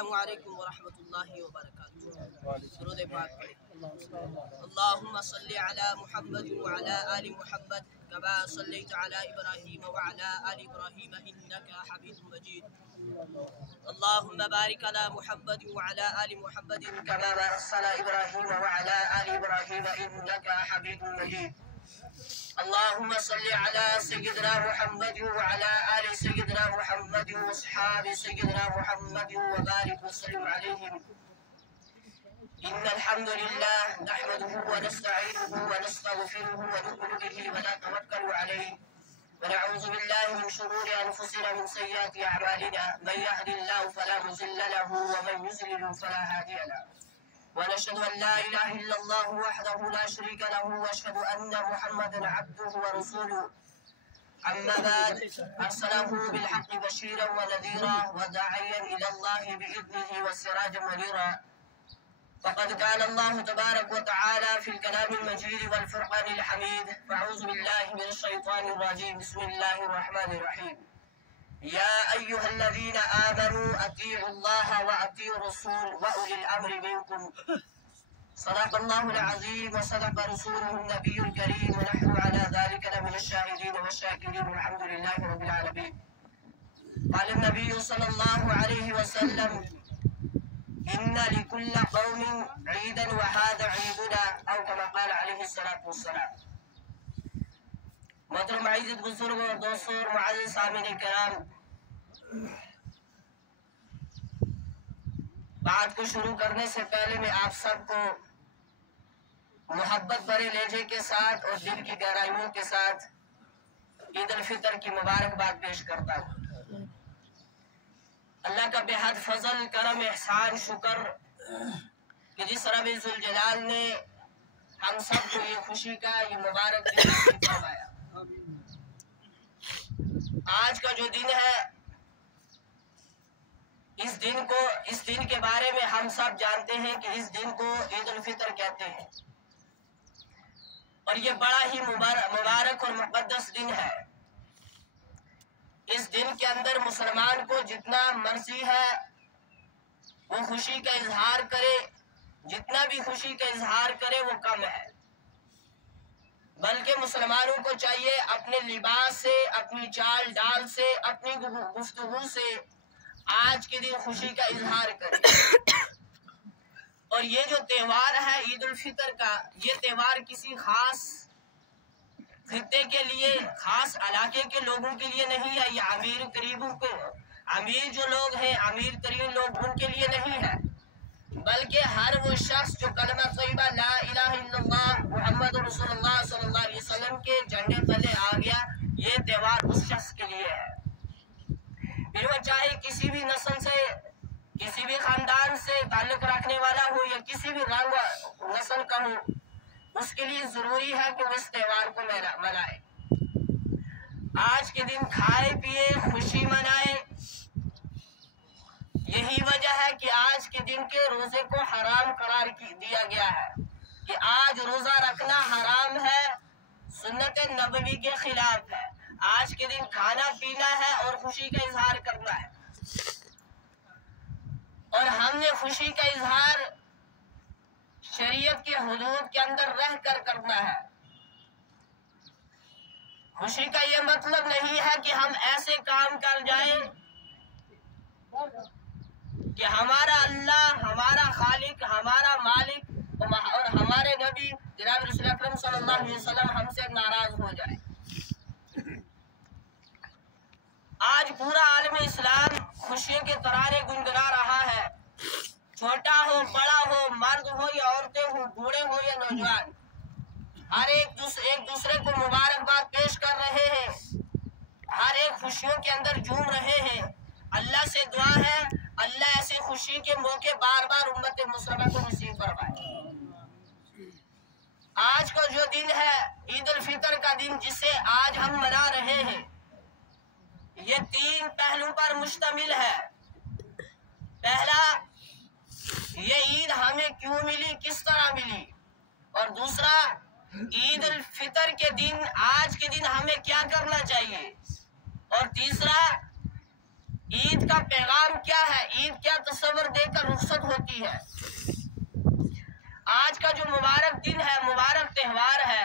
السلام علیکم ورحمۃ اللہ وبرکاتہ۔ درود پاک پڑھیں۔ اللہم صلی علی محمد وعلی آل محمد کما صلیت علی ابراہیم وعلی آل ابراہیم انک حمید مجید۔ اللہم بارک علی محمد وعلی آل محمد کما بارکت علی ابراہیم وعلی آل ابراہیم انک حمید مجید۔ اللہم صلی علی سیدنا محمد وعلی آل سیدنا محمد واصحاب سیدنا محمد وبارک وسلم علیہم۔ ان الحمد للہ نحمده ونستعینه ونستغفره ونؤمن به ونتوکل علیہ ونعوذ باللہ من شرور انفسنا من سیئات اعمالنا من یهد اللہ فلا مضل له ومن یضلل فلا هادی له ونشهد ان لا اله الا الله وحده لا شريك له واشهد ان محمدا عبده ورسوله اما بعد ارسله بالحق بشيرا ونذيرا وداعيا الى الله باذنه وسراجا منيرا فقد قال الله تبارك وتعالى في الكلام المجيد والفرقان الحميد فاعوذ بالله من الشيطان الرجيم بسم الله الرحمن الرحيم يا أيها الذين آمنوا أطيعوا الله وأطيعوا الرسول وأولي الأمر منكم صدق الله العظيم وصدق رسوله النبي الكريم ونحن على ذلك لمن الشاهدين والشاكرين والحمد لله رب العالمين۔ قال النبي صلى الله عليه وسلم إن لكل قوم عيدا وهذا عيدنا أو كما قال عليه الصلاة والسلام۔ محترم عزیز بزرگوں اور دوستوں اور معزز سامعین کرام، بات کو شروع کرنے سے پہلے میں آپ سب کو محبت بھرے لہجے کے ساتھ اور دل کی گہرائیوں کے ساتھ عید الفطر کی مبارکباد پیش کرتا ہوں۔ اللہ کا بے حد فضل، کرم، احسان، شکر کہ جس رب ذوالجلال نے ہم سب کو یہ خوشی کا یہ مبارک دن نصیب فرمایا۔ آج کا جو دن ہے، اس دن کے بارے میں ہم سب جانتے ہیں کہ اس دن کو عید الفطر کہتے ہیں، اور یہ بڑا ہی مبارک اور مقدس دن ہے۔ اس دن کے اندر مسلمان کو جتنا مرضی ہے وہ خوشی کا اظہار کرے، جتنا بھی خوشی کا اظہار کرے وہ کم ہے، بلکہ مسلمانوں کو چاہیے اپنے لباس سے، اپنی چال ڈال سے، اپنی گفتگو سے آج کے دن خوشی کا اظہار کرے۔ اور یہ جو تہوار ہے عید الفطر کا، یہ تہوار کسی خاص خطے کے لیے، خاص علاقے کے لوگوں کے لیے نہیں ہے، یہ امیر قریبوں کو، امیر جو لوگ ہیں، امیر ترین لوگ، ان کے لیے نہیں ہے، بلکہ ہر وہ شخص جو کلمہ طیبہ لا الہ الا اللہ محمد رسول اللہ صلی اللہ علیہ وسلم کے جھنڈے تلے آ گیا، یہ تہوار اس شخص کے لیے ہے۔ پھر وہ چاہے کسی بھی نسل سے، کسی بھی خاندان سے تعلق رکھنے والا ہو یا کسی بھی رنگ نسل کا ہو، اس کے لیے ضروری ہے کہ وہ اس تہوار کو منائے، آج کے دن کھائے پیے، خوشی منائے۔ یہی وجہ ہے کہ آج کے دن کے روزے کو حرام قرار دیا گیا ہے، کہ آج روزہ رکھنا حرام ہے، سنت نبوی کے خلاف ہے۔ آج کے دن کھانا پینا ہے اور خوشی کا اظہار کرنا ہے، اور ہم نے خوشی کا اظہار شریعت کے حدود کے اندر رہ کر کرنا ہے۔ خوشی کا یہ مطلب نہیں ہے کہ ہم ایسے کام کر جائیں کہ ہمارا اللہ، ہمارا خالق، ہمارا مالک اور ہمارے نبی جناب رسول اکرم صلی اللہ علیہ وسلم ہم سے ناراض ہو جائے۔ آج پورا عالم اسلام خوشیوں کے ترانے گنگنا رہا ہے، چھوٹا ہو، بڑا ہو، مرد ہو یا عورتیں ہوں، بوڑھے ہو یا نوجوان، ہر ایک دوسرے کو مبارکباد پیش کر رہے ہیں، ہر ایک خوشیوں کے اندر جھوم رہے ہیں۔ اللہ سے دعا ہے اللہ ایسے خوشی کے موقع بار بار امت مسلمہ کو نصیب فرمائے۔ آج کا جو دن ہے عید الفطر کا دن، جسے آج ہم منا رہے ہیں، یہ 3 پہلو پر مشتمل ہے۔ پہلا، یہ عید ہمیں کیوں ملی، کس طرح ملی، اور دوسرا، عید الفطر کے دن، آج کے دن ہمیں کیا کرنا چاہیے، اور تیسرا، عید کا پیغام کیا ہے، عید کیا تصور دے کر رخصت ہوتی ہے۔ آج کا جو مبارک دن ہے، مبارک تہوار ہے،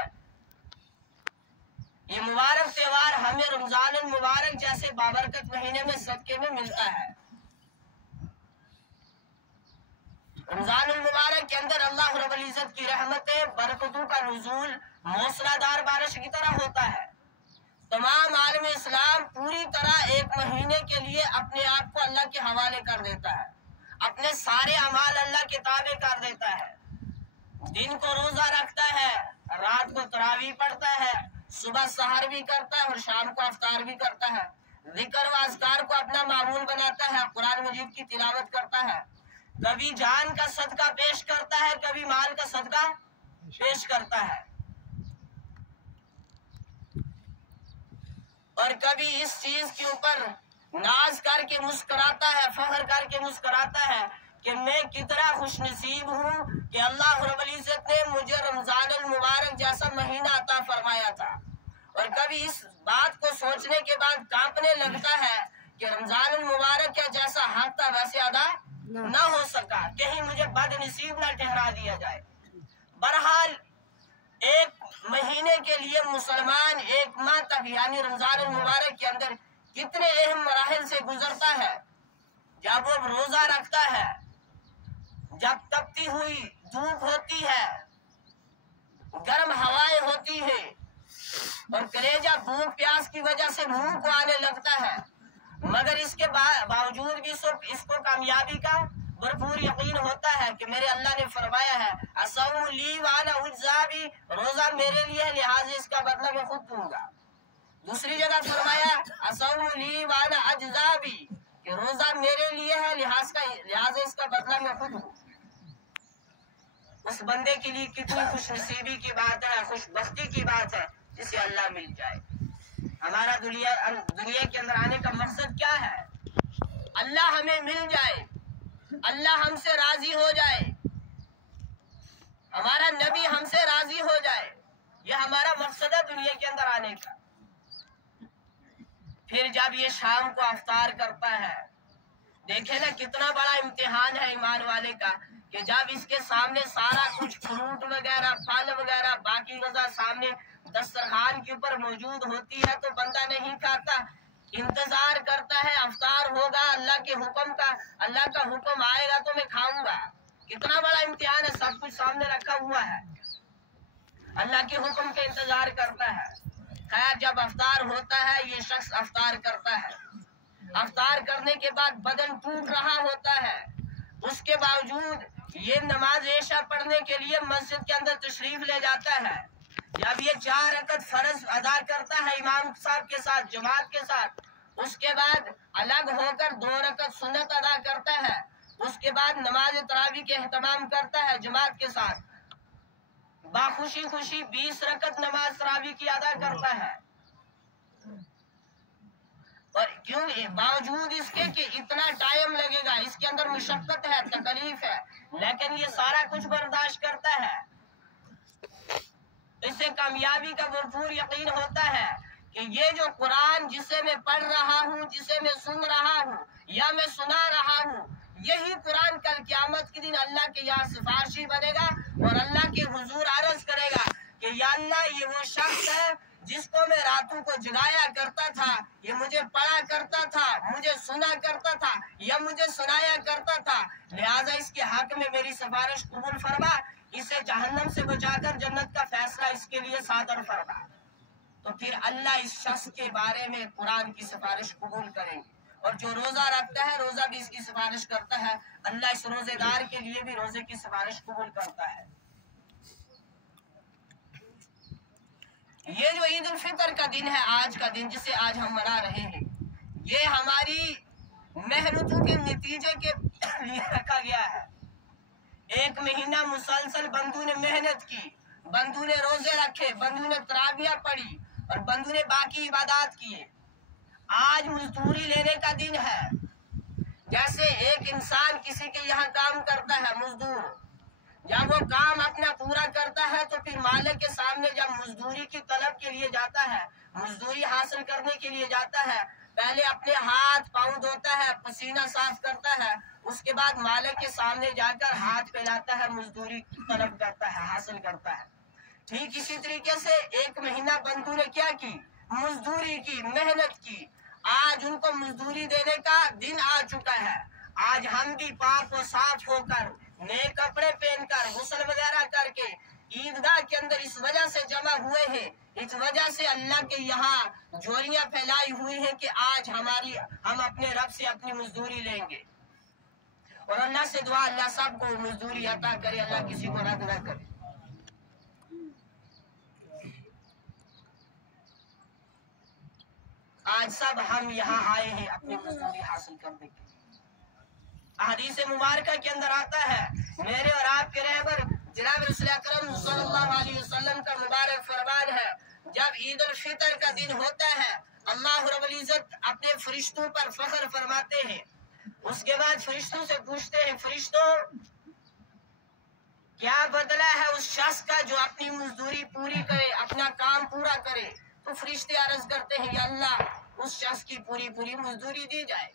یہ مبارک تہوار ہمیں رمضان المبارک جیسے بابرکت مہینے میں صدقے میں ملتا ہے۔ رمضان المبارک کے اندر اللہ رب العزت کی رحمتیں، برکتوں کا نزول موسلا دار بارش کی طرح ہوتا ہے۔ تمام عالم اسلام پوری طرح ایک مہینے کے لیے اپنے آپ کو اللہ کے حوالے کر دیتا ہے، اپنے سارے اعمال اللہ کے تابع کر دیتا ہے۔ دن کو روزہ رکھتا ہے، رات کو تراویح پڑھتا ہے، صبح سحر بھی کرتا ہے اور شام کو افطار بھی کرتا ہے، ذکر و اذکار کو اپنا معمول بناتا ہے، قرآن مجید کی تلاوت کرتا ہے، کبھی جان کا صدقہ پیش کرتا ہے، کبھی مال کا صدقہ پیش کرتا ہے، اور کبھی اس چیز کے اوپر ناز کر کے مسکراتا ہے، فخر کر کے مسکراتا ہے کہ میں کتنا خوش نصیب ہوں کہ اللہ رب العزت نے مجھے رمضان المبارک جیسا مہینہ عطا فرمایا تھا، اور کبھی اس بات کو سوچنے کے بعد کانپنے لگتا ہے کہ رمضان المبارک کا جیسا حق تھا ویسے ادا نہ ہو سکا، کہیں مجھے بد نصیب نہ ٹھہرا دیا جائے۔ بہرحال ایک مہینے کے لیے مسلمان ایک ماہ تک یعنی رمضان المبارک کے اندر کتنے اہم مراحل سے گزرتا ہے۔ جب وہ روزہ رکھتا ہے، جب تپتی ہوئی دھوپ ہوتی ہے، گرم ہوائیں ہوتی ہے اور کلیجہ بھوک پیاس کی وجہ سے منہ کو آنے لگتا ہے، مگر اس کے باوجود بھی اس کو کامیابی کا بھرپور یقین ہوتا ہے کہ میرے اللہ نے فرمایا ہے الصوم لی وانا اجزا بی، روزہ میرے لیے ہے لہٰذا اس کا بدلہ میں خود دوں گا۔ دوسری جگہ فرمایا الصوم لی وانا اجزا بی، کہ روزہ میرے لیے ہے لہٰذا اس کا بدلہ میں خود ہوں۔ اس بندے کے لیے کتنی خوش نصیبی کی بات ہے، خوش بختی کی بات ہے جسے اللہ مل جائے۔ ہمارا دنیا کے اندر آنے کا مقصد کیا ہے؟ اللہ ہمیں مل جائے، اللہ ہم سے راضی ہو جائے، ہمارا نبی ہم سے راضی ہو جائے، یہ ہمارا مقصد ہے دنیا کے اندر آنے کا۔ پھر جب یہ شام کو افطار کرتا ہے، دیکھیں نا کتنا بڑا امتحان ہے ایمان والے کا کہ جب اس کے سامنے سارا کچھ فروٹ وغیرہ، پھل وغیرہ، باقی غذا سامنے دسترخوان کے اوپر موجود ہوتی ہے تو بندہ نہیں کھاتا، انتظار کرتا ہے افطار ہوگا اللہ کے حکم کا، اللہ کا حکم آئے گا تو میں کھاؤں گا۔ کتنا بڑا امتحان ہے، سب کچھ سامنے رکھا ہوا ہے، اللہ کے حکم کا انتظار کرتا ہے۔ خیر جب افطار ہوتا ہے، یہ شخص افطار کرتا ہے، افطار کرنے کے بعد بدن ٹوٹ رہا ہوتا ہے، اس کے باوجود یہ نماز عشاء پڑھنے کے لیے مسجد کے اندر تشریف لے جاتا ہے۔ جب یہ 4 رکعت فرض ادا کرتا ہے امام صاحب کے ساتھ، جماعت کے ساتھ، اس کے بعد الگ ہو کر 2 رکعت سنت ادا کرتا ہے، اس کے بعد نماز تراویح کے اہتمام کرتا ہے جماعت کے ساتھ، باخوشی خوشی 20 رکعت نماز تراویح کی ادا کرتا ہے، اور کیوں باوجود اس کے کہ اتنا ٹائم لگے گا، اس کے اندر مشقت ہے، تکلیف ہے، لیکن یہ سارا کچھ برداشت کرتا ہے۔ اسے کامیابی کا بھرپور یقین ہوتا ہے کہ یہ جو قرآن جسے میں پڑھ رہا ہوں، جسے میں سن رہا ہوں یا میں سنا رہا ہوں، یہی قرآن کل قیامت کے دن اللہ کے یہاں سفارشی بنے گا اور اللہ کے حضور عرض کرے گا کہ یا اللہ یہ وہ شخص ہے جس کو میں راتوں کو جگایا کرتا تھا، یہ مجھے پڑھا کرتا تھا، مجھے سنا کرتا تھا یا مجھے سنایا کرتا تھا، لہٰذا اس کے حق میں میری سفارش قبول فرما، اسے جہنم سے بچا کر جنت کا فیصلہ اس کے لیے صادر فرما۔ تو پھر اللہ اس شخص کے بارے میں قرآن کی سفارش قبول کریں گے، اور جو روزہ رکھتا ہے روزہ بھی اس کی سفارش کرتا ہے، اللہ اس روزے دار کے لیے بھی روزے کی سفارش قبول کرتا ہے۔ یہ جو عید الفطر کا دن ہے، آج کا دن جسے آج ہم منا رہے ہیں، یہ ہماری محنتوں کے نتیجے کے لیے رکھا گیا ہے۔ 1 مہینہ مسلسل بندوں نے محنت کی، بندوں نے روزے رکھے، بندوں نے تراویح پڑھی اور بندوں نے باقی عبادات کیے۔ آج مزدوری لینے کا دن ہے، جیسے ایک انسان کسی کے یہاں کام کرتا ہے، مزدور جب وہ کام اپنا پورا کرتا ہے تو پھر مالک کے سامنے جب مزدوری کی طلب کے لیے جاتا ہے، مزدوری حاصل کرنے کے لیے جاتا ہے، پہلے اپنے ہاتھ پاؤں دھوتا ہے، پسینہ صاف کرتا ہے، اس کے بعد مالک کے سامنے جا کر ہاتھ پھیلاتا ہے، مزدوری طلب کرتا ہے، حاصل کرتا ہے۔ ٹھیک اسی طریقے سے ایک مہینہ بندو نے کیا کی؟ مزدوری کی، محنت کی۔ آج ان کو مزدوری دینے کا دن آ چکا ہے۔ آج ہم بھی پاک و صاف ہو کر، نئے کپڑے پہن کر، غسل وغیرہ کر کے عیدگاہ کے اندر اس وجہ سے جمع ہوئے ہیں، اس وجہ سے اللہ کے یہاں جوریاں پھیلائی ہوئی ہیں کہ آج ہم اپنے رب سے اپنی مزدوری لیں گے۔ اور اللہ سے دعا اللہ سب کو مزدوری عطا کرے، اللہ کسی کو رد نہ کرے۔ آج سب ہم یہاں آئے ہیں اپنی مزدوری حاصل کرنے کے لیے۔ احادیث مبارکہ کے اندر آتا ہے، میرے اور آپ کے رہبر جناب رسول اکرم صلی اللہ علیہ وسلم کا مبارک فرمان ہے، جب عید الفطر کا دن ہوتا ہے اللہ رب العزت اپنے فرشتوں پر فخر فرماتے ہیں۔ اس کے بعد فرشتوں سے پوچھتے ہیں، فرشتوں کیا بدلہ ہے اس شخص کا جو اپنی مزدوری پوری کرے، اپنا کام پورا کرے؟ تو فرشتے عرض کرتے ہیں، یا اللہ اس شخص کی پوری مزدوری دی جائے۔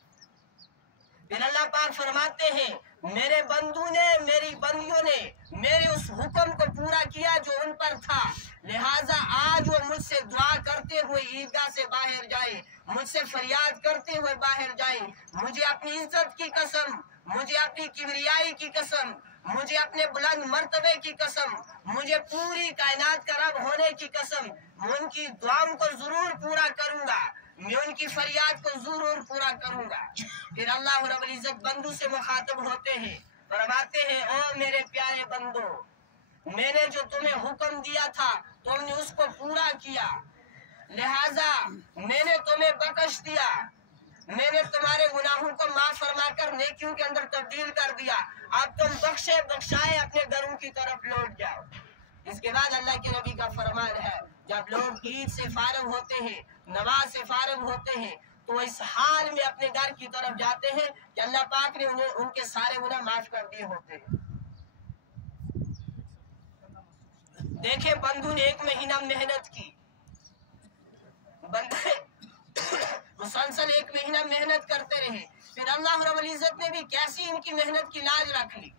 پھر اللہ پاک فرماتے ہیں، میرے بندو نے، میری بندیوں نے میرے اس حکم کو پورا کیا جو ان پر تھا، لہٰذا آج وہ مجھ سے دعا کرتے ہوئے عیدگاہ سے باہر جائے، مجھ سے فریاد کرتے ہوئے باہر جائے، مجھے اپنی عزت کی قسم، مجھے اپنی کبریائی کی قسم، مجھے اپنے بلند مرتبے کی قسم، مجھے پوری کائنات کا رب ہونے کی قسم، میں ان کی دعاؤں کو ضرور پورا کروں گا، میں ان کی فریاد کو ضرور پورا کروں گا۔ پھر اللہ رب العزت بندو سے مخاطب ہوتے ہیں، فرماتے ہیں، او میرے پیارے بندو، میں نے جو تمہیں حکم دیا تھا تم نے اس کو پورا کیا، لہذا میں نے تمہیں بخش دیا، میں نے تمہارے گناہوں کو معاف فرما کر نیکیوں کے اندر تبدیل کر دیا، اب تم بخشائے اپنے گھروں کی طرف لوٹ جاؤ۔ اس کے بعد اللہ کے نبی کا فرمان ہے، جب لوگ عید سے فارغ ہوتے ہیں، نماز سے فارغ ہوتے ہیں، تو اس حال میں اپنے گھر کی طرف جاتے ہیں کہ اللہ پاک نے انہیں ان کے سارے گناہ معاف کر دیے ہوتے ہیں۔ دیکھیں بندو نے ایک مہینہ محنت کی، بندے مسلسل ایک مہینہ محنت کرتے رہے، پھر اللہ رب العزت نے بھی کیسی ان کی محنت کی لاج رکھ لی۔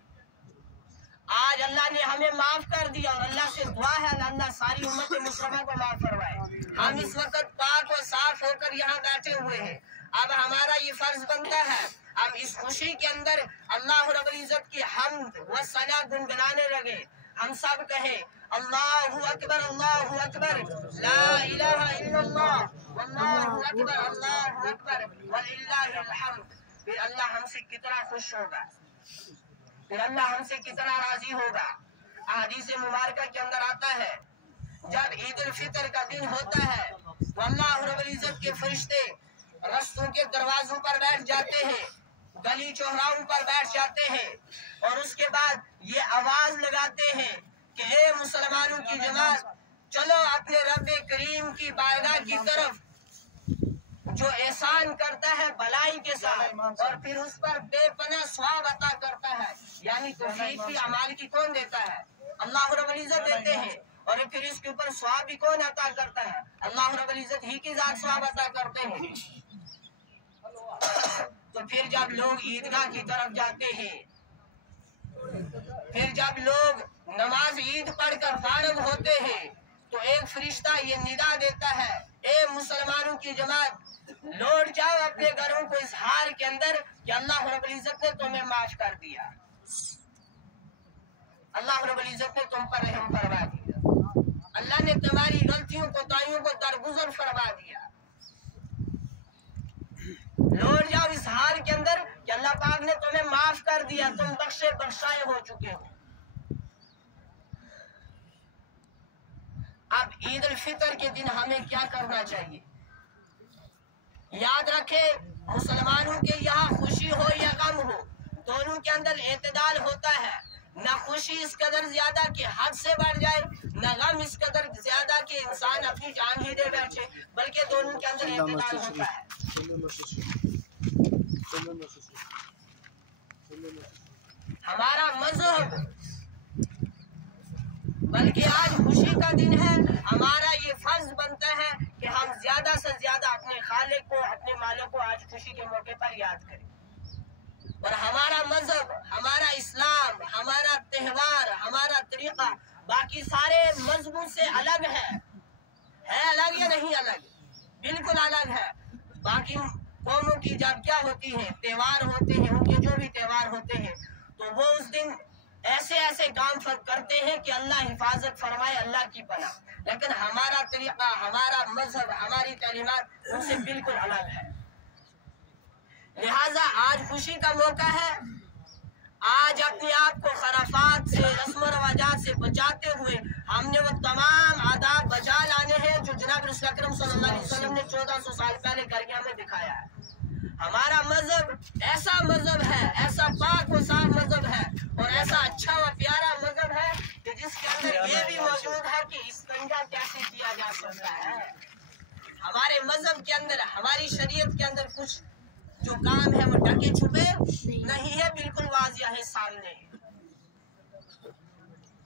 آج اللہ نے ہمیں معاف کر دیا، اور اللہ سے دعا ہے اللہ ساری امت مسلمہ کو معاف فرمائے۔ ہم اس وقت پاک و صاف ہو کر یہاں بیٹھے ہوئے ہیں، اب ہمارا یہ فرض بنتا ہے ہم اس خوشی کے اندر اللہ رب العزت کی حمد و ثنا گنگنانے لگے۔ ہم سب کہیں، اللہ اکبر لا الہ الا اللہ واللہ اکبر وللہ الحمد۔ پھر اللہ ہم سے کتنا خوش ہوگا، پھر اللہ ہم سے کتنا راضی ہوگا۔ احادیث مبارکہ کے اندر آتا ہے، جب عید الفطر کا دن ہوتا ہے تو اللہ رب العزت کے فرشتے رستوں کے دروازوں پر بیٹھ جاتے ہیں، گلی چوراہوں پر بیٹھ جاتے ہیں، اور اس کے بعد یہ آواز لگاتے ہیں کہ اے مسلمانوں کی جماعت، چلو اپنے رب کریم کی بارگاہ کی طرف جو احسان کرتا ہے بھلائی کے ساتھ، اور پھر اس پر بے پناہ ثواب عطا کرتا ہے، یعنی توحید کی اعمال کی کون دیتا ہے؟ اللہ رب العزت دیتے ہیں، اور پھر اس کے اوپر ثواب بھی کون عطا کرتا ہے؟ اللہ رب العزت ہی کی ذات ثواب عطا کرتے ہیں۔ تو پھر جب لوگ عیدگاہ کی طرف جاتے ہیں، پھر جب لوگ نماز عید پڑھ کر فارغ ہوتے ہیں، تو ایک فرشتہ یہ ندا دیتا ہے، اے مسلمانوں کی جماعت، لوٹ جاؤ اپنے گھروں کو اس حال کے اندر کہ اللہ رب العزت نے تمہیں معاف کر دیا، اللہ رب العزت نے تم پر رحم فرما دیا، اللہ نے تمہاری غلطیوں کوتاہیوں کو درگزر فرما دیا۔ لوٹ جاؤ اس حال کے اندر کہ اللہ پاک نے تمہیں معاف کر دیا، تم بخشے بخشائے ہو چکے ہو۔ اب عید الفطر کے دن ہمیں کیا کرنا چاہیے؟ یاد رکھیں، مسلمانوں کے یہاں خوشی ہو یا غم ہو، دونوں کے اندر اعتدال ہوتا ہے، نہ خوشی اس قدر زیادہ کہ حد سے بڑھ جائے، نہ غم اس قدر زیادہ کہ انسان اپنی جان ہی دے بیٹھے، بلکہ دونوں کے اندر اعتدال ہوتا ہے۔ ہمارا مذہب بلکہ آج خوشی کا دن ہے، ہمارا یہ فرض بنتا ہے کہ ہم زیادہ سے زیادہ اپنے خالق کو، اپنے مالک کو آج خوشی کے موقع پر یاد کریں. اور ہمارا مذہب، ہمارا اسلام، ہمارا تہوار، ہمارا طریقہ باقی سارے مذہبوں سے الگ ہے الگ یا نہیں الگ؟ بالکل الگ ہے. باقی قوموں کی جب کیا ہوتی ہے، تہوار ہوتے ہیں، ان کے جو بھی تہوار ہوتے ہیں تو وہ اس دن ایسے ایسے کام کرتے ہیں کہ اللہ حفاظت فرمائے، اللہ کی پناہ. لیکن ہمارا طریقہ، ہمارا مذہب، ہماری تعلیمات ان سے بالکل الگ ہے. لہذا آج خوشی کا موقع ہے. آج اپنے آپ کو خرافات سے، رسم و رواجات سے بچاتے ہوئے ہم نے وہ تمام آداب بچا لانے ہیں جو جناب رسول اکرم صلی اللہ علیہ وسلم نے 1400 سال پہلے کر کے ہمیں دکھایا ہے. ہمارا مذہب ایسا مذہب ہے، ایسا پاک و صاف مذہب ہے اور ایسا اچھا و پیارا مذہب ہے کہ جس کے اندر یہ بھی موجود ہے کہ استنجا کیسے کیا جا سکتا ہے. ہمارے مذہب کے اندر، ہماری شریعت کے اندر کچھ جو کام ہے وہ ڈھکے چھپے نہیں ہے، بالکل واضح ہے سامنے،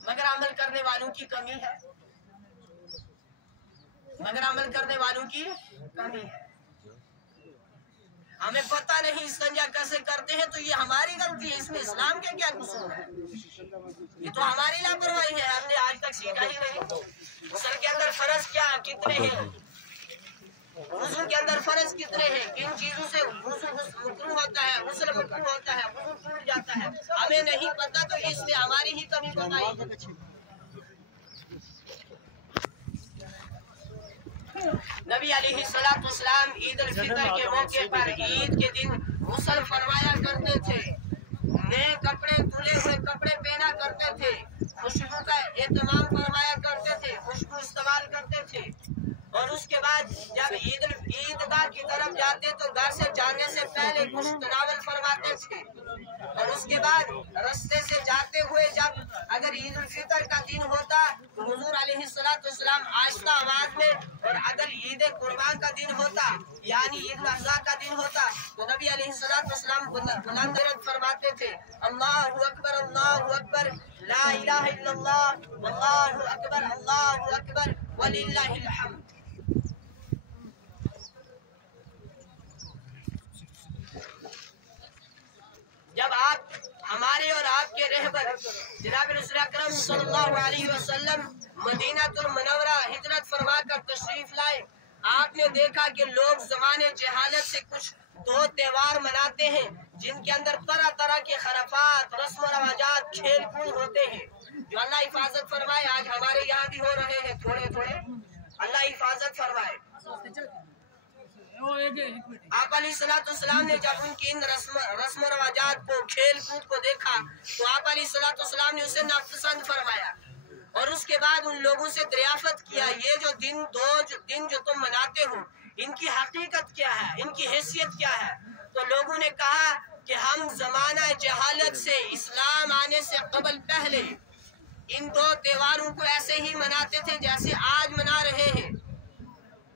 مگر عمل کرنے والوں کی کمی ہے، مگر عمل کرنے والوں کی کمی ہے. ہمیں پتہ نہیں استنجا کیسے کرتے ہیں تو یہ ہماری غلطی ہے، اس میں اسلام کے کیا قصور ہے؟ یہ تو ہماری لاپرواہی ہے، ہم نے آج تک سیکھا ہی نہیں. غسل کے اندر فرض کیا کتنے ہیں، وضو کے اندر فرض کتنے ہیں، کن چیزوں سے وضو مکروہ ہوتا ہے، غسل مکروہ ہوتا ہے، وضو ٹوٹ جاتا ہے، ہمیں نہیں پتہ تو اس میں ہماری ہی کمی بتائی. نبی علیہ السلام عید الفطر کے موقع پر عید کے دن غسل فرمایا کرتے تھے، نئے کپڑے، دھلے ہوئے کپڑے پہنا کرتے تھے، خوشبو کا اہتمام فرمایا کرتے تھے، خوشبو استعمال کرتے تھے. اور اس کے بعد جب عیدگاہ کی طرف جاتے تو گھر سے جانے سے پہلے کچھ تناول فرماتے تھے. اور اس کے بعد رستے سے جاتے ہوئے جب اگر عید الفطر کا دن ہوتا تو حضور علیہ السلام آہستہ آواز میں، اور اگر عید قربان کا دن ہوتا یعنی عید الاضحیٰ کا دن ہوتا تو نبی علیہ السلام بلند فرماتے تھے، اللہ اکبر، اللہ اکبر، لا الہ الا اللہ، اللہ اکبر وللہ الحمد. جب آپ ہمارے اور آپ کے رہبر جناب رسول اکرم صلی اللہ علیہ وسلم مدینہ المنورہ ہجرت فرما کر تشریف لائے، آپ نے دیکھا کہ لوگ زمانے جہالت سے کچھ دو تہوار مناتے ہیں جن کے اندر طرح طرح کے خرافات، رسم و رواجات، کھیل کود ہوتے ہیں جو اللہ حفاظت فرمائے آج ہمارے یہاں بھی ہو رہے ہیں تھوڑے تھوڑے، اللہ حفاظت فرمائے. آپ علیہ السلام نے جب ان کی ان رسم و رواجات کو، کھیل کود کو دیکھا تو آپ علیہ السلام نے اسے ناپسند فرمایا اور اس کے بعد ان لوگوں سے دریافت کیا، یہ جو دن جو تم مناتے ہو ان کی حقیقت کیا ہے، ان کی حیثیت کیا ہے؟ تو لوگوں نے کہا کہ ہم زمانہ جہالت سے، اسلام آنے سے قبل پہلے ان دو تہواروں کو ایسے ہی مناتے تھے جیسے آج منا رہے ہیں.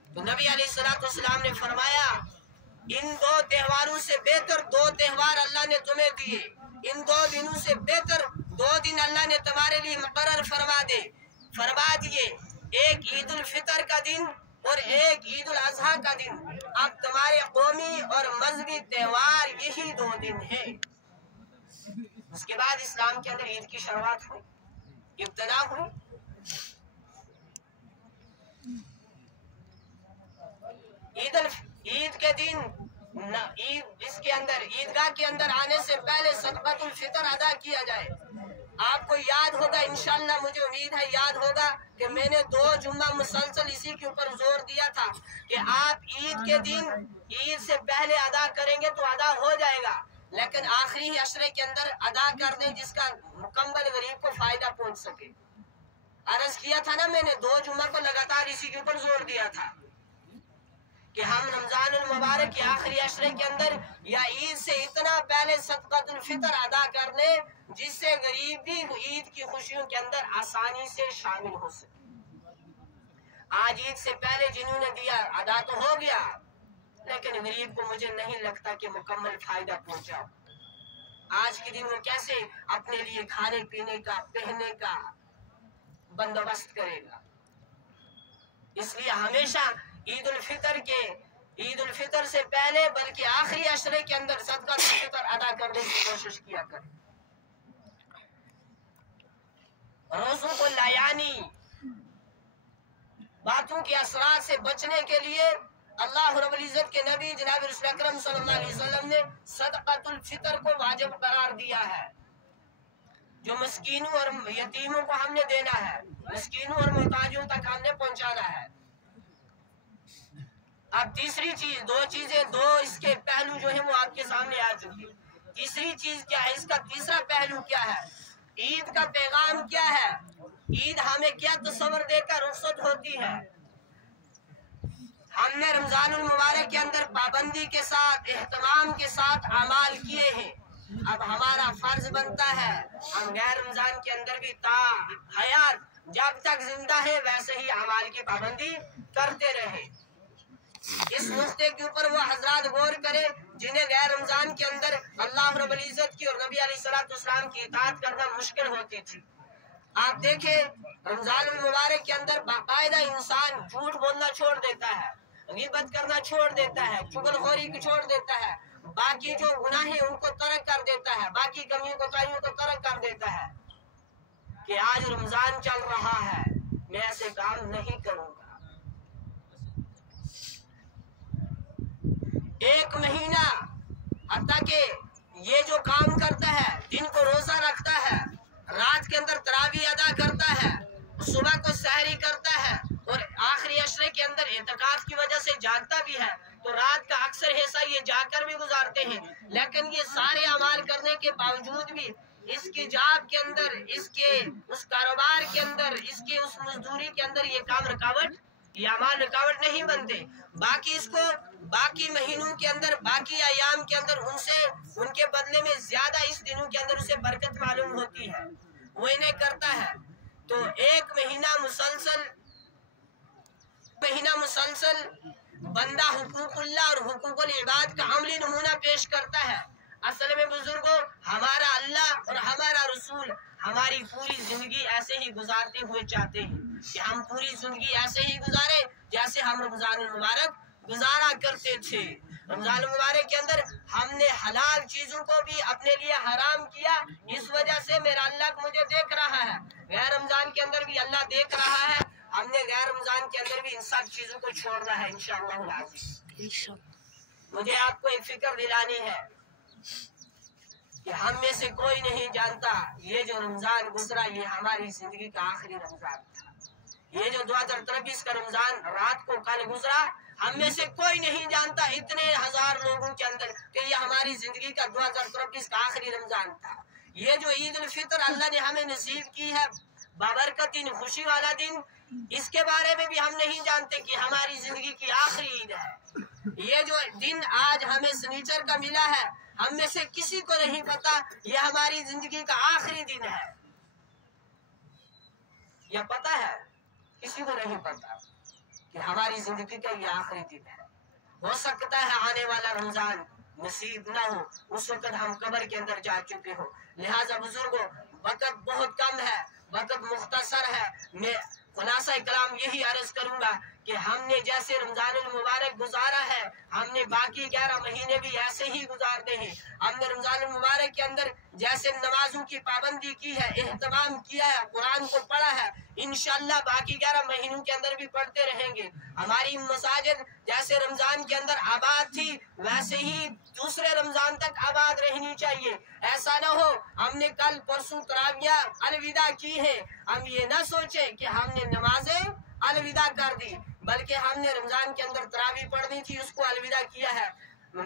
تو نبی علیہ السلام نے فرمایا ان دو تہواروں سے بہتر دو تہوار اللہ نے تمہیں دیے، ان دو دنوں سے بہتر دو دن اللہ نے تمہارے لیے مقرر فرما دیے، ایک عید الفطر کا دن اور ایک عید الاضحیٰ کا دن. اب تمہارے قومی اور مذہبی تہوار یہی دو دن ہیں. اس کے بعد اسلام کے اندر عید کی شروعات ہوئی، ابتدا ہوئی. عید کے دن اس کے اندر عیدگاہ کے اندر آنے سے پہلے صدقۃ الفطر ادا کیا جائے. آپ کو یاد ہوگا، انشاءاللہ مجھے امید ہے یاد ہوگا کہ میں نے 2 جمعہ مسلسل اسی کے اوپر زور دیا تھا کہ آپ عید کے دن عید سے پہلے ادا کریں گے تو ادا ہو جائے گا، لیکن آخری عشرے کے اندر ادا کر دیں جس کا مکمل غریب کو فائدہ پہنچ سکے. عرض کیا تھا نا میں نے 2 جمعہ کو لگاتار اسی کے اوپر زور دیا تھا کہ ہم رمضان المبارک کے آخری عشرے کے اندر یا عید سے اتنا پہلے صدقۃ الفطر ادا کر لیں جس سے غریب بھی عید کی خوشیوں کے اندر آسانی سے شامل ہو سکے. آج عید سے پہلے جنہوں نے دیا ادا تو ہو گیا، لیکن غریب کو مجھے نہیں لگتا کہ مکمل فائدہ پہنچا. آج کے دن وہ کیسے اپنے لیے کھانے پینے کا، پہننے کا بندوبست کرے گا؟ اس لیے ہمیشہ عید الفطر سے پہلے بلکہ آخری عشرے کے اندر صدقہ الفطر ادا کرنے کی کوشش کیا کریں۔ روزوں کو لایانی باتوں کے اثرات سے بچنے کے لیے اللہ رب العزت کے نبی جناب رسول اکرم صلی اللہ علیہ وسلم نے صدقۃ الفطر کو واجب قرار دیا ہے، جو مسکینوں اور یتیموں کو ہم نے دینا ہے، مسکینوں اور محتاجوں تک ہم نے پہنچانا ہے۔ اب تیسری چیز، دو اس کے پہلو جو ہیں وہ آپ کے سامنے آ چکی۔ تیسری چیز کیا ہے؟ اس کا تیسرا پہلو کیا ہے؟ عید کا پیغام کیا ہے؟ عید ہمیں کیا تصور دے کر رخصت ہوتی ہے؟ ہم نے رمضان المبارک کے اندر پابندی کے ساتھ، اہتمام کے ساتھ اعمال کیے ہیں، اب ہمارا فرض بنتا ہے ہم غیر رمضان کے اندر بھی تا حیات جب تک زندہ ہے ویسے ہی اعمال کی پابندی کرتے رہیں۔ اس نقطے کے اوپر وہ حضرات غور کرے جنہیں غیر رمضان کے اندر اللہ رب العزت کی اور نبی علیہ السلام کی اطاعت کرنا مشکل ہوتی تھی۔ آپ دیکھیں رمضان المبارک کے اندر باقاعدہ انسان جھوٹ بولنا چھوڑ دیتا ہے، غیبت کرنا چھوڑ دیتا ہے، چغلخوری کو چھوڑ دیتا ہے، باقی جو گناہ ہیں ان کو ترک کر دیتا ہے، باقی کمیوں کوتاہیوں کو ترک کر دیتا ہے کہ آج رمضان چل رہا ہے میں ایسے کام نہیں کروں گا۔ ایک مہینہ حتیٰ کہ یہ جو کام کرتا ہے، دن کو روزہ رکھتا ہے، رات کے اندر تراویح ادا کرتا ہے، صبح کو سحری کرتا ہے اور آخری عشرے کے اندر اعتکاف کی وجہ سے جاگتا بھی ہے، تو رات کا اکثر حصہ یہ جا کر بھی گزارتے ہیں، لیکن یہ سارے اعمال کرنے کے باوجود بھی اس کی جاب کے اندر، اس کے اس کاروبار کے اندر، اس کے اس مزدوری کے اندر یہ کام رکاوٹ، یہ اعمال رکاوٹ نہیں بنتے۔ باقی اس کو باقی مہینوں کے اندر، باقی ایام کے اندر ان کے بدلے میں زیادہ اس دنوں کے اندر اسے برکت معلوم ہوتی ہے، وہ انہیں کرتا ہے۔ تو ایک مہینہ مسلسل بندہ حقوق اللہ اور حقوق العباد کا عملی نمونہ پیش کرتا ہے۔ اصل میں بزرگوں، ہمارا اللہ اور ہمارا رسول ہماری پوری زندگی ایسے ہی گزارتے ہوئے چاہتے ہیں کہ ہم پوری زندگی ایسے ہی گزارے جیسے ہم رمضان المبارک گزارا کرتے تھے۔ رمضان المبارک کے اندر ہم نے حلال چیزوں کو بھی اپنے لیے حرام کیا، اس وجہ سے میرا اللہ مجھے دیکھ رہا ہے، غیر رمضان کے اندر بھی اللہ دیکھ رہا ہے، ہم نے غیر رمضان کے اندر بھی ان سب چیزوں کو چھوڑنا ہے انشاءاللہ العزیز۔ مجھے آپ کو ایک فکر دلانی ہے کہ ہم میں سے کوئی نہیں جانتا یہ جو رمضان گزرا یہ ہماری زندگی کا آخری رمضان تھا۔ یہ جو 2023 کا رمضان رات کو کل گزرا، ہم میں سے کوئی نہیں جانتا اتنے ہزار لوگوں کے اندر کہ یہ ہماری زندگی کا 2023 کا آخری رمضان تھا۔ یہ جو عید الفطر اللہ نے ہمیں نصیب کی ہے، بابرکت دن، خوشی والا دن، اس کے بارے میں بھی ہم نہیں جانتے کہ ہماری زندگی کی آخری عید ہے۔ یہ جو دن آج ہمیں سنیچر کا ملا ہے، ہم میں سے کسی کو نہیں پتا یہ ہماری زندگی کا آخری دن ہے۔ یہ پتا ہے؟ کسی کو نہیں پتا کہ ہماری زندگی کا یہ آخری دن ہے۔ ہو سکتا ہے آنے والا رمضان نصیب نہ ہو، اس وقت ہم قبر کے اندر جا چکے ہو۔ لہٰذا بزرگوں، وقت بہت کم ہے، وقت مختصر ہے۔ میں خلاصہ کلام یہی عرض کروں گا کہ ہم نے جیسے رمضان المبارک گزارا ہے، ہم نے باقی 11 مہینے بھی ایسے ہی گزارنے ہیں۔ ہم نے رمضان المبارک کے اندر جیسے نمازوں کی پابندی کی ہے، اہتمام کیا ہے، قرآن کو پڑھا ہے، انشاءاللہ باقی 11 مہینوں کے اندر بھی پڑھتے رہیں گے۔ ہماری مساجد جیسے رمضان کے اندر آباد تھی ویسے ہی دوسرے رمضان تک آباد رہنی چاہیے۔ ایسا نہ ہو ہم نے کل پرسوں تراویح الوداع کی ہے، ہم یہ نہ سوچیں کہ ہم نے نمازیں الوداع کر دی، بلکہ ہم نے رمضان کے اندر تراویح پڑھنی تھی، اس کو الوداع کیا ہے۔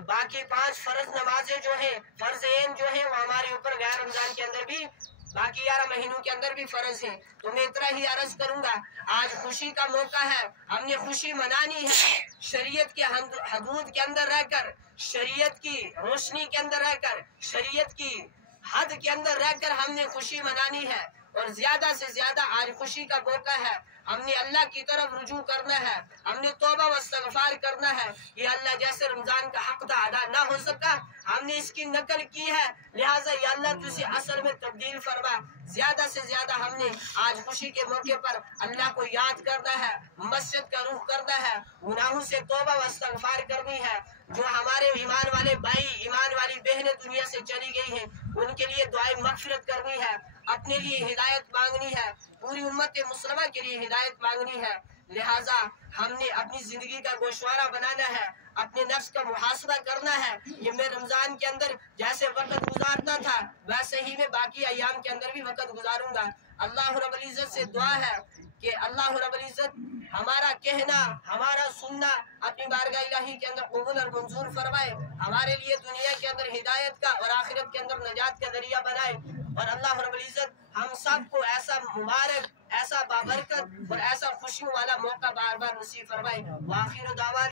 باقی 5 فرض نمازیں جو ہیں، فرض عین جو ہیں، وہ ہمارے اوپر غیر رمضان کے اندر بھی باقی 11 مہینوں کے اندر بھی فرض ہیں۔ تو میں اتنا ہی عرض کروں گا، آج خوشی کا موقع ہے، ہم نے خوشی منانی ہے، شریعت کے حدود کے اندر رہ کر، شریعت کی روشنی کے اندر رہ کر، شریعت کی حد کے اندر رہ کر ہم نے خوشی منانی ہے، اور زیادہ سے زیادہ آج خوشی کا موقع ہے۔ ہم نے اللہ کی طرف رجوع کرنا ہے، ہم نے توبہ و استغفار کرنا ہے کہ اللہ جیسے رمضان کا حق تھا ادا نہ ہو سکا، ہم نے اس کی نقل کی ہے، لہٰذا یا اللہ تو اسے اصل میں تبدیل فرما۔ زیادہ سے زیادہ ہم نے آج خوشی کے موقع پر اللہ کو یاد کرنا ہے، مسجد کا رخ کرنا ہے، گناہوں سے توبہ و استغفار کرنی ہے۔ جو ہمارے ایمان والے بھائی، ایمان والی بہنیں دنیا سے چلی گئی ہیں، ان کے لیے دعائیں مغفرت کرنی ہے، اپنے لیے ہدایت مانگنی ہے، پوری امت مسلمہ کے لیے ہدایت مانگنی ہے۔ لہٰذا ہم نے اپنی زندگی کا گوشوارہ بنانا ہے، اپنے نفس کا محاسبہ کرنا ہے کہ میں رمضان کے اندر جیسے وقت گزارتا تھا ویسے ہی میں باقی ایام کے اندر بھی وقت گزاروں گا۔ اللہ رب العزت سے دعا ہے کہ اللہ رب العزت ہمارا کہنا، ہمارا سننا اپنی بارگاہ الہی کے اندر قبول اور منظور فرمائے، ہمارے لیے دنیا کے اندر ہدایت کا اور آخرت کے اندر نجات کا ذریعہ بنائے، اور اللہ رب العزت ہم سب کو ایسا مبارک، ایسا بابرکت اور ایسا خوشیوں والا موقع بار بار نصیب فرمائے۔ وآخر دعوانا